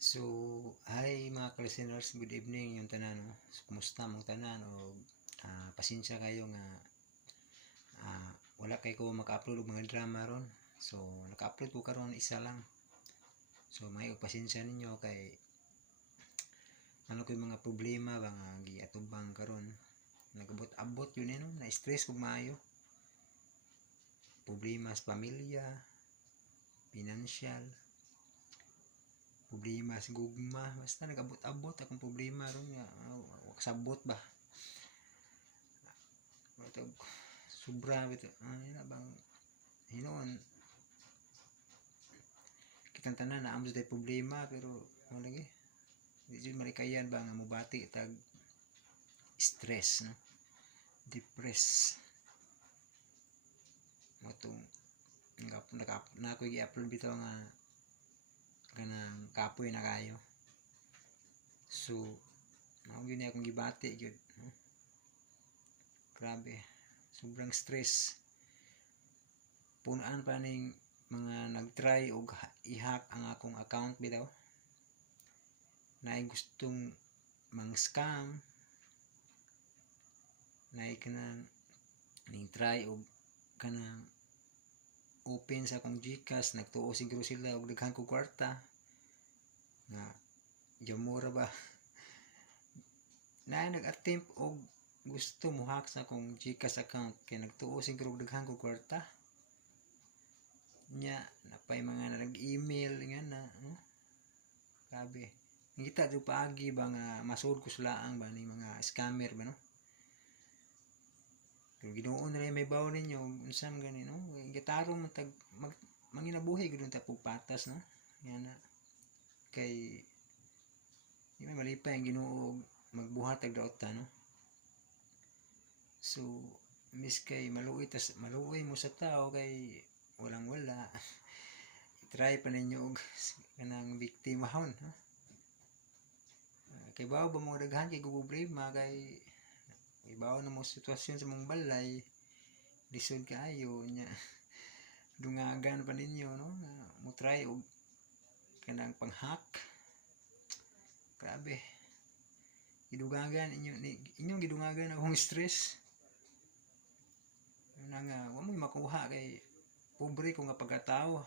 So, hi mga listeners, good evening yung tanan, no? So, kumusta mong tanan o pasensya kayo nga wala kay ko maka-upload og mga drama ron. So, naka-upload ko karon isa lang. So, may pasensya ninyo kay ano ko yung mga problema ba nga giatubang karon. Nagabot-abot yun no, na-stress kog maayo. Problema sa pamilya, financial, problema sa gugma, basta nagabot-abot akong problema ron nga sabot ba. Sobra bito. Yun bang hinoon kitang tanan na amo sa problema pero wala lagi. Di jud malikayan ba nga mobati tag stress, no? Depress. Motong na ako i-upload bitaw nga kanang kapoy na kayo. So, mao gyud akong gibati gyud. Grabe. Sobrang stress. Punaan pa ning mga nag-try og i-hack ang akong account bitaw. Naay gustong mang-scam. Naay kanang ning-try og kanang open sa akong GCash, nagtuo siguro sila og daghang ko kwarta nga jamura ba. Naay nag-attempt og gusto mo hack sa akong GCash account kay nagtuo siguro og daghang ko kwarta nya napay mga nag-email nga na, no? Grabe. Ngita jud paagi ba nga masud ko sulaang ba ni mga scammer ba, no? Pero Ginuon na may bawo ninyo unsa man gani, no? Gitarong tag manginabuhi gud ta patas, no? Yan na kay di may malipay ang Ginoo magbuhat tag daotan, no? So miss kay maluoy mo sa tao kay walang wala. Try pa ninyo og kanang biktimahon, no? Kay bawo ba mo daghan kay problema kay ibaw na mo sitwasyon sa mong balay lisod kaayo nya dungagan pa ninyo, no? Mo try og kanang pang-hack. Grabe. Gidugagan inyong gidungagan akong stress. Na nga wa mo makuha kay pobre ko nga pagkatao.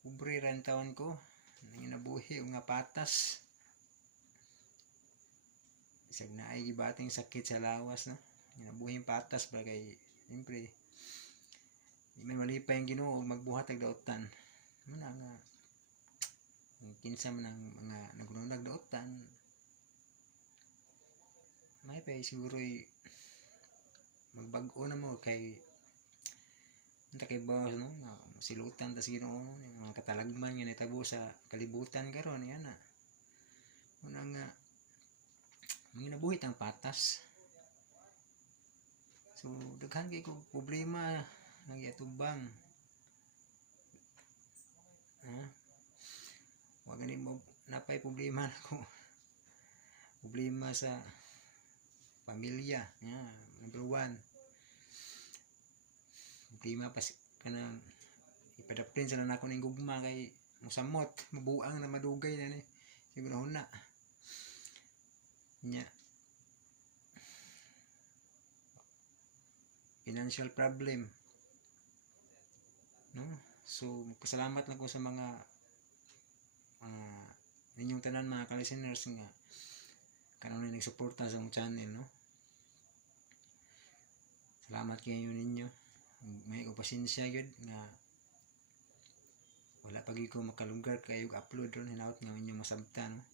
Pobre ran taon ko. Nanginabuhi nga patas. Isag na ay gibating sakit sa lawas, no? Nabuhing patas ba kay siyempre may malipay ang Ginoo magbuhat tag daotan. Muna nga kinsa man ang mga nagununag daotan may pa siguro magbag-o na mo kay unta kay bawas, no? Silutan ta sa Ginoo, no? Mga katalagman nga nahitabo sa kalibutan karon yan na. Muna nga manginabuhit ang patas. So daghan kay ko problema nagyatubang. Wa gani mo napay problema nako. Problema sa pamilya, number 1. Problema pas kanang ipadaprin sa nako ning gugma kay musamot, mabuang na madugay na ni. Siguro na nya financial problem, no? So pasalamat lang ko sa mga ninyong tanan mga ka-listeners nga kanang nagsuporta sa mong channel, no? Salamat kayo ninyo. May pasensya gyud nga wala pagi ko makalugar kay og upload ron hinaut nga inyong masabtan, no?